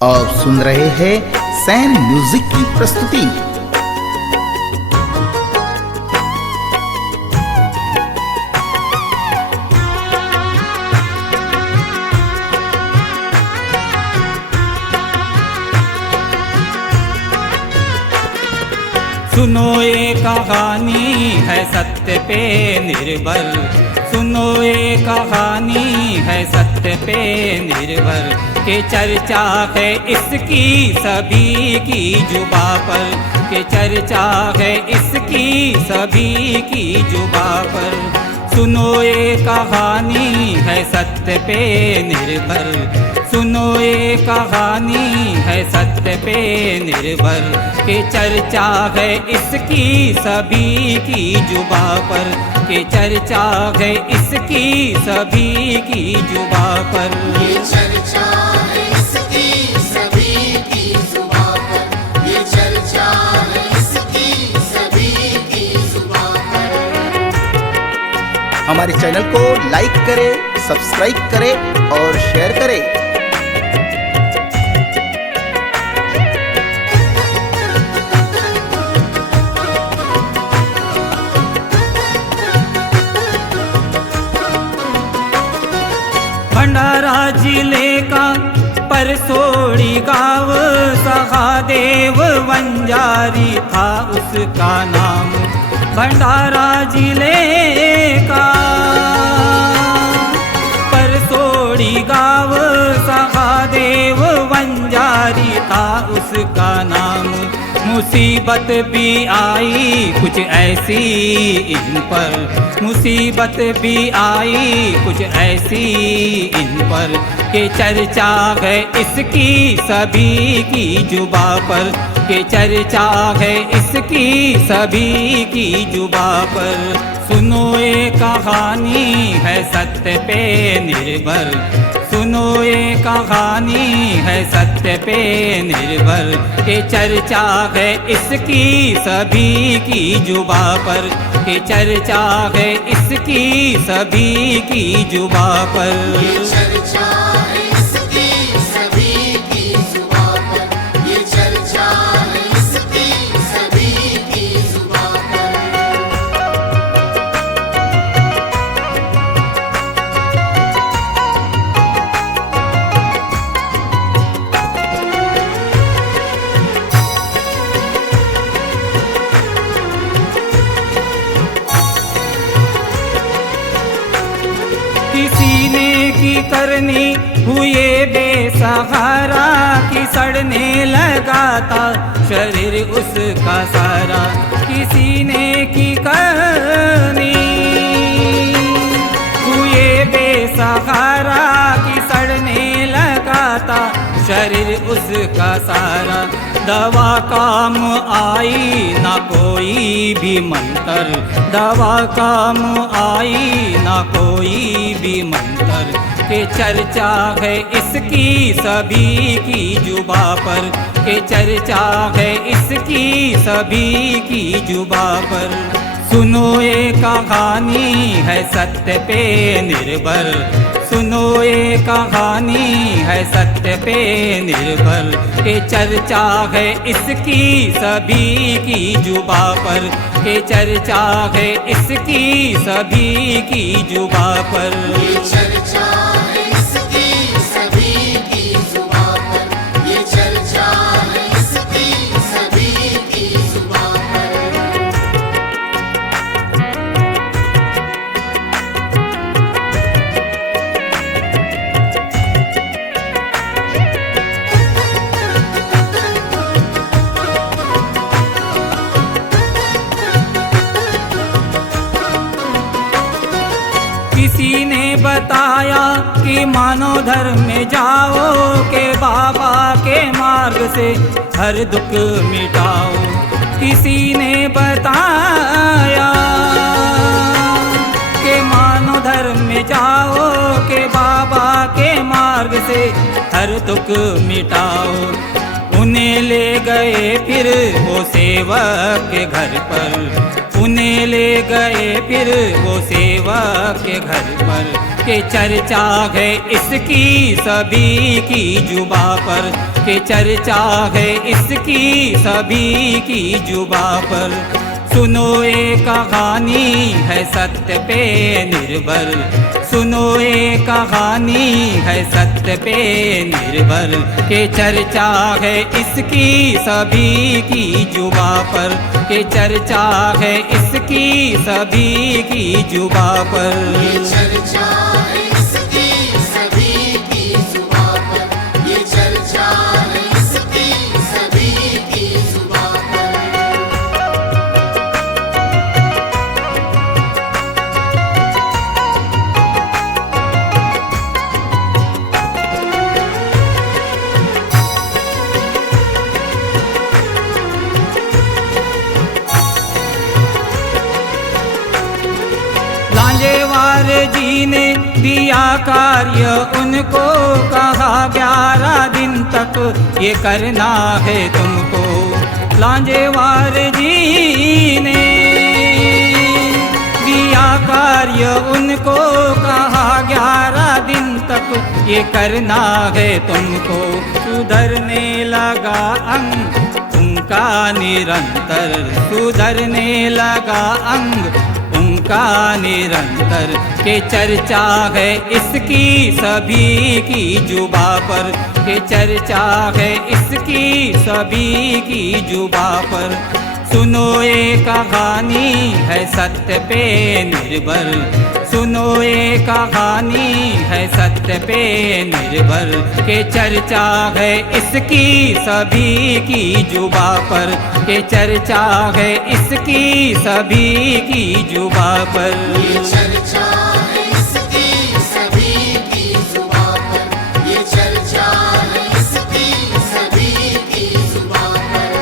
आप सुन रहे हैं सैन म्यूजिक की प्रस्तुति। सुनो ये कहानी है सत्य पे निर्भर, सुनो ये कहानी है सत्य पे निर्भर, के चर्चा है इसकी सभी की जुबा पर, के चर्चा है इसकी सभी की जुबा पर। सुनो ये कहानी है सत्य पे निर्भर, सुनो ये कहानी है सत्य पे निर्भर, के चर्चा है इसकी सभी की जुबा पर, के चर्चा है इसकी सभी की जुबा पर। ये चर्चा है इसकी सभी की जुबा पर, ये चर्चा है इसकी सभी की जुबा पर। हमारे चैनल को लाइक करें, सब्सक्राइब करें और शेयर करें। भंडारा जिले का परसोड़ी गाँव, सहादेव वंजारी था उसका नाम। भंडारा जिले का परसोड़ी गाँव, सहादेव वंजारी था उसका नाम। मुसीबत भी आई कुछ ऐसी इन पर, मुसीबत भी आई कुछ ऐसी इन पर, के चर्चा है इसकी सभी की जुबा पर, के चर्चा है इसकी सभी की जुबा पर। सुनो ये कहानी है सत्य पे निर्भर, सुनो ये कहानी है सत्य पे निर्भर, के चर्चा है इसकी सभी की जुबा पर, के चर्चा है इसकी सभी की जुबा पर। ये चर्चा है इसकी सभी की जुबा पर, ये चर्चा है इसकी सभी की जुबा पर। किसी ने की करनी हुए बेसहारा, कि सड़ने लगा था शरीर उसका सारा। किसी ने की करनी हुए बेसहारा, कि सड़ने लगा था शरीर उसका सारा। दवा काम आई ना कोई भी मंत्र, दवा काम आई ना कोई भी मंत्र, के चर्चा है इसकी सभी की जुबा पर, के चर्चा है इसकी सभी की जुबा पर। सुनो ये कहानी है सत्य पे निर्भर, सुनो ये कहानी है सत्य पे निर्भर, के चर्चा है इसकी सभी की जुबा पर, के चर्चा है इसकी सभी की जुबा पर। ये चर्चा है इसकी सभी की जुबा पर, ये चर्चा है इसकी सभी की जुबा पर। किसी ने बताया कि मानो धर्म में जाओ, के बाबा के मार्ग से हर दुख मिटाओ। किसी ने बताया कि मानो धर्म में जाओ, के बाबा के मार्ग से हर दुख मिटाओ। उन्हें ले गए फिर वो सेवक के घर पर, उन्हें ले गए फिर वो सेवक के घर पर, के चर्चा है इसकी सभी की जुबा पर, के चर्चा है इसकी सभी की जुबां पर। सुनो ये कहानी है सत्य पे निर्भर, सुनो ये कहानी है सत्य पे निर्भर, के चर्चा है इसकी सभी की जुबां पर, के चर्चा है इसकी सभी की जुबां पर। ये चर्चा है इसकी सभी की जुबां पर, ये चर्चा है इसकी सभी की जुबां पर। लांजेवार जी ने दिया कार्य उनको, कहा 11 दिन तक ये करना है तुमको। लांजेवार जी ने दिया कार्य उनको, कहा 11 दिन तक ये करना है तुमको। सुधरने लगा अंग उनका निरंतर, सुधरने लगा अंग उनका निरंतर, के चर्चा है इसकी सभी की जुबां पर, के चर्चा है इसकी सभी की जुबां पर। सुनो ये कहानी है सत्य पे निर्भर, सुनो ये कहानी है सत्य पे निर्भर, के चर्चा है इसकी सभी की जुबां पर, के चर्चा है इसकी सभी की जुबां पर। ये चर्चा है इसकी सभी की जुबां पर, ये चर्चा है इसकी सभी की जुबां पर।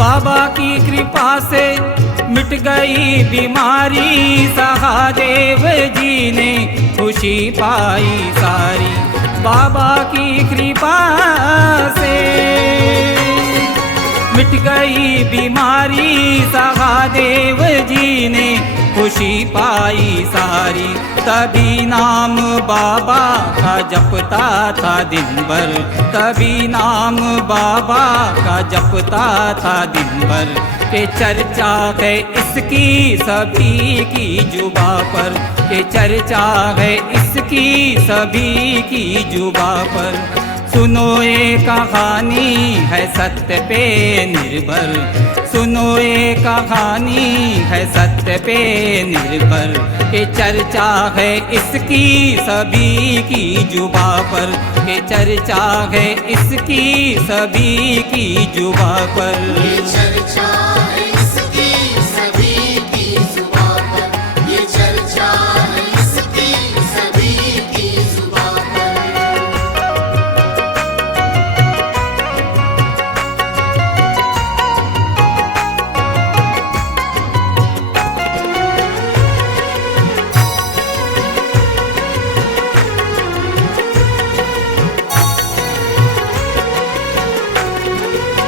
बाबा की कृपा से मिट गई बीमारी, सहादेव जी ने खुशी पाई सारी। बाबा की कृपा से मिट गई बीमारी, सहादेव जी ने खुशी पाई सारी। तभी नाम बाबा का जपता था दिन भर, तभी नाम बाबा का जपता था दिन भर, के चर्चा है इसकी सभी की जुबां पर, के चर्चा है इसकी सभी की जुबां पर। सुनो ये कहानी है सत्य पे निर्भर, सुनो ये कहानी है सत्य पे निर्भर, के चर्चा है इसकी सभी की जुबां पर, के चर्चा है इसकी सभी की जुबां पर। ये चर्चा है इसकी सभी की जुबां पर, ये चर्चा है इसकी सभी की जुबां पर।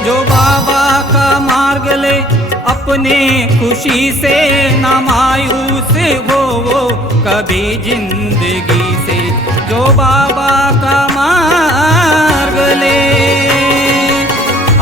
जो बाबा का मार्ग ले अपने खुशी से, न मायूस हो वो कभी जिंदगी से। जो बाबा का मार्ग ले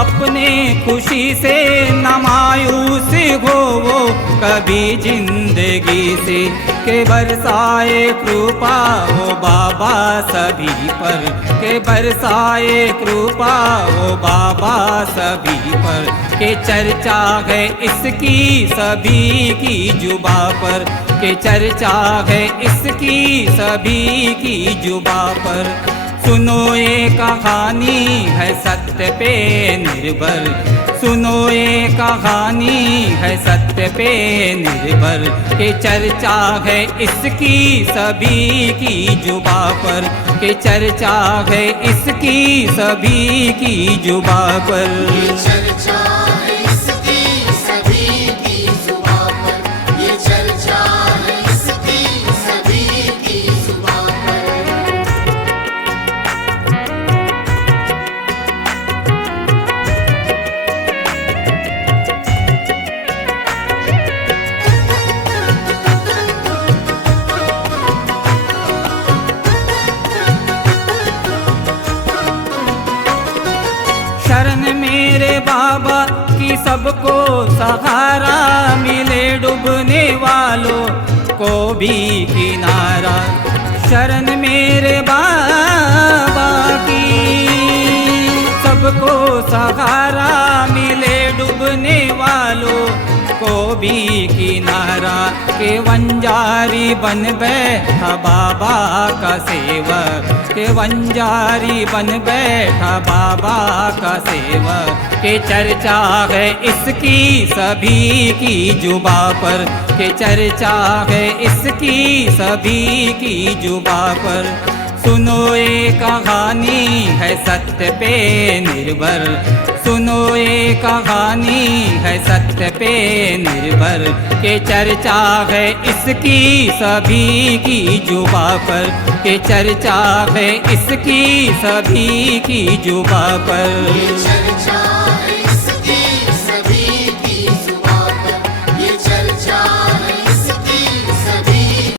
अपने खुशी से, न मायूस हो वो कभी जिंदगी से, के बरसाए कृपा हो बाबा सभी पर, के बरसाए कृपा हो बाबा सभी पर, के चर्चा है इसकी सभी की जुबां पर, के चर्चा है इसकी सभी की जुबां पर। सुनो ये कहानी है सत्य पे निर्भर, सुनो ये कहानी है सत्य पे निर्भर, के चर्चा है इसकी सभी की जुबां पर, के चर्चा है इसकी सभी की जुबां पर। ये चर्चा है इसकी सभी की जुबां पर, ये चर्चा है इसकी सभी की जुबां पर। मेरे बाबा की सबको सहारा मिले, डूबने वालों को भी किनारा। शरण मेरे बाबा की सबको सहारा मिले, डूबने वालों को भी किनारा। के वंजारी बन बैठा बाबा का सेवक, के वंजारी बन बैठा बाबा का सेवक। के चर्चा है इसकी सभी की जुबा पर, के चर्चा है इसकी सभी की जुबा पर। सुनो ये कहानी है सत्य पे निर्भर, सुनो ये कहानी है सत्य पे निर्भर। के चर्चा है इसकी सभी की जुबा पर, के चर्चा है इसकी सभी की जुबा पर। ये चर्चा